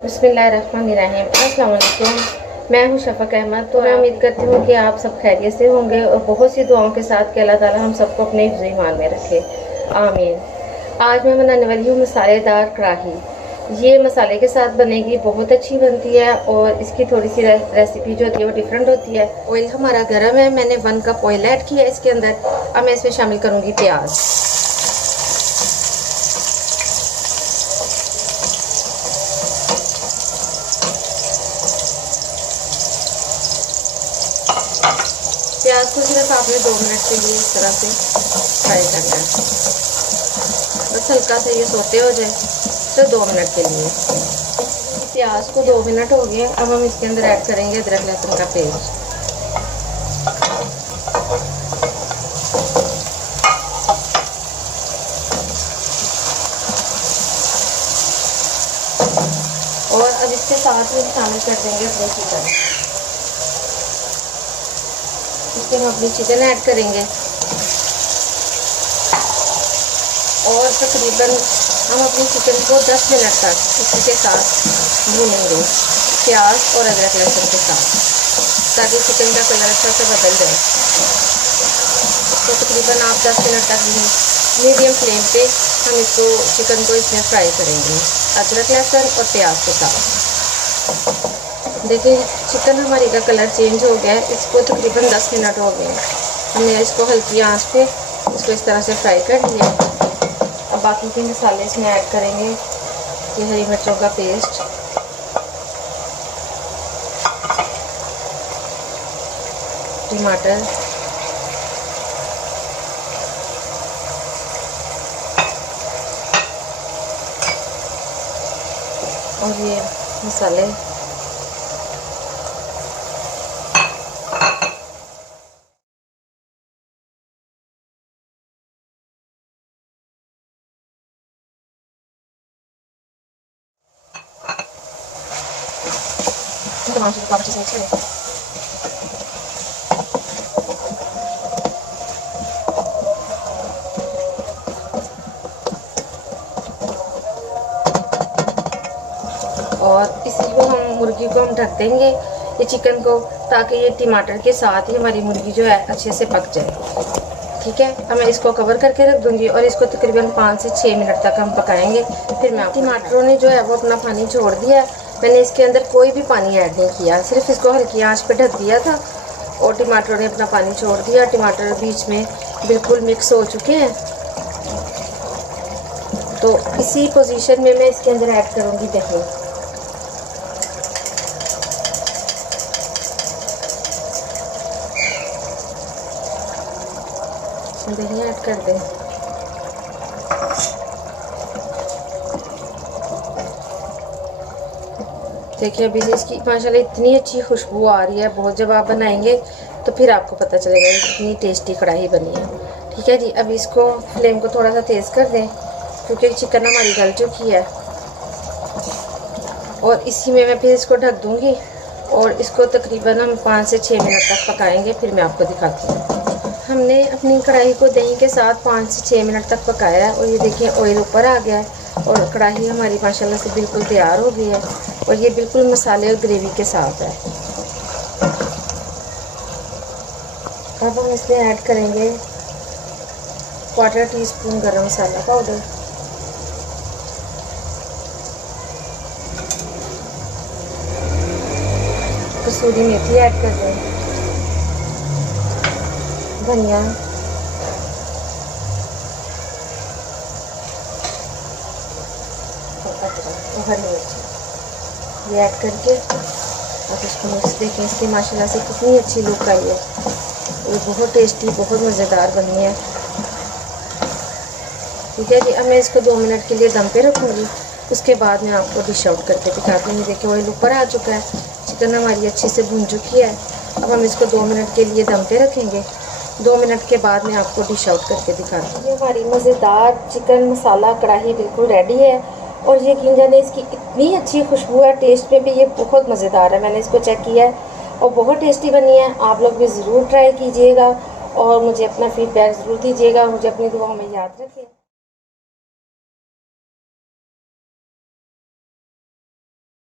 बिस्मिल्लाहिर्रहमानिर्रहीम। अस्सलाम वालेकुम। मैं हूं शफक अहमद। तो मैं उम्मीद करती हूं कि आप सब खैरियत से होंगे और बहुत सी दुआओं के साथ कि अल्लाह ताला हम सबको अपने हिफ्ज़ ईमान में रखे, आमीन। आज मैं बनाने वाली हूँ मसालेदार कढ़ाही। ये मसाले के साथ बनेगी, बहुत अच्छी बनती है और इसकी थोड़ी सी रेसिपी जो होती है वो डिफरेंट होती है। ऑयल हमारा गर्म है, मैंने 1 कप ऑयल ऐड किया इसके अंदर। अब मैं इसमें शामिल करूँगी प्याज। प्याज को सिर्फ आपने 2 मिनट के लिए इस तरह से फ्राई करना है, बस हल्का सा ये सोते हो जाए तो 2 मिनट के लिए। प्याज को 2 मिनट हो गए। अब हम इसके अंदर ऐड करेंगे अदरक लहसुन का पेस्ट। और अब इसके साथ में शामिल कर देंगे अपने चिकन। इसके हम अपनी चिकन ऐड करेंगे और तकरीबन हम अपनी चिकन को 10 मिनट तक इसी के साथ भूनेंगे, प्याज और अदरक लहसुन के साथ, ताकि चिकन का कलर अच्छा से बदल जाए। तो तकरीबन आप 10 मिनट तक मीडियम फ्लेम पे हम इसको चिकन को इसमें फ्राई करेंगे अदरक लहसुन और प्याज के साथ। देखिए चिकन हमारी का कलर चेंज हो गया है। इसको तकरीबन 10 मिनट हो गए। हमने इसको हल्की आंच पे इसको इस तरह से फ्राई कर लिया। अब बाकी के मसाले इसमें ऐड करेंगे। ये हरी मिर्चों का पेस्ट, टमाटर, और ये मसाले। और इसी को हम मुर्गी को हम ढक देंगे, ये चिकन को, ताकि ये टमाटर के साथ ही हमारी मुर्गी जो है अच्छे से पक जाए। ठीक है, अब मैं इसको कवर करके रख दूंगी और इसको तकरीबन 5 से 6 मिनट तक हम पकाएंगे। फिर मैं टमाटरों ने जो है वो अपना पानी छोड़ दिया है। मैंने इसके अंदर कोई भी पानी ऐड नहीं किया, सिर्फ इसको हल्की आंच पे ढक दिया था और टमाटरों ने अपना पानी छोड़ दिया। टमाटर बीच में बिल्कुल मिक्स हो चुके हैं। तो इसी पोजीशन में मैं इसके अंदर ऐड करूँगी दही। दही ऐड कर दें। देखिए अभी से इसकी माशाल्लाह इतनी अच्छी खुशबू आ रही है। बहुत जब आप बनाएंगे तो फिर आपको पता चलेगा कितनी टेस्टी कढ़ाई बनी है। ठीक है जी, अब इसको फ्लेम को थोड़ा सा तेज़ कर दें क्योंकि चिकन हमारी गल चुकी है। और इसी में मैं फिर इसको ढक दूंगी और इसको तकरीबन हम 5 से 6 मिनट तक पकाएंगे। फिर मैं आपको दिखाती हूँ। हमने अपनी कढ़ाई को दही के साथ 5 से 6 मिनट तक पकाया है और ये देखिए ऑयल ऊपर आ गया है और कढ़ाई हमारी माशाल्लाह से बिल्कुल तैयार हो गई है और ये बिल्कुल मसाले और ग्रेवी के साथ है। अब हम इसमें ऐड करेंगे 1/4 टीस्पून गरम मसाला पाउडर, कसूरी मेथी ऐड कर दें, धनिया, और हरी मिर्च ये ऐड करके अब इसको मिक्स। देखें इसकी माशाल्लाह से कितनी अच्छी लुक आई है। ये बहुत टेस्टी, बहुत मज़ेदार बनी है। ठीक है जी, अब मैं इसको 2 मिनट के लिए दम पे रखूँगी। उसके बाद मैं आपको डिश आउट करके दिखाती हूँ। देखिए ऑयल ऊपर आ चुका है, चिकन हमारी अच्छे से भुन चुकी है। अब हम इसको 2 मिनट के लिए दम पे रखेंगे। 2 मिनट के बाद मैं आपको डिश आउट करके दिखाती हूँ। ये हमारी मज़ेदार चिकन मसाला कढ़ाई बिल्कुल रेडी है और यकीन जाने इसकी इतनी अच्छी खुशबू है। टेस्ट में भी ये बहुत मज़ेदार है। मैंने इसको चेक किया है और बहुत टेस्टी बनी है। आप लोग भी ज़रूर ट्राई कीजिएगा और मुझे अपना फीडबैक ज़रूर दीजिएगा। मुझे अपनी दुआओं में याद रखें।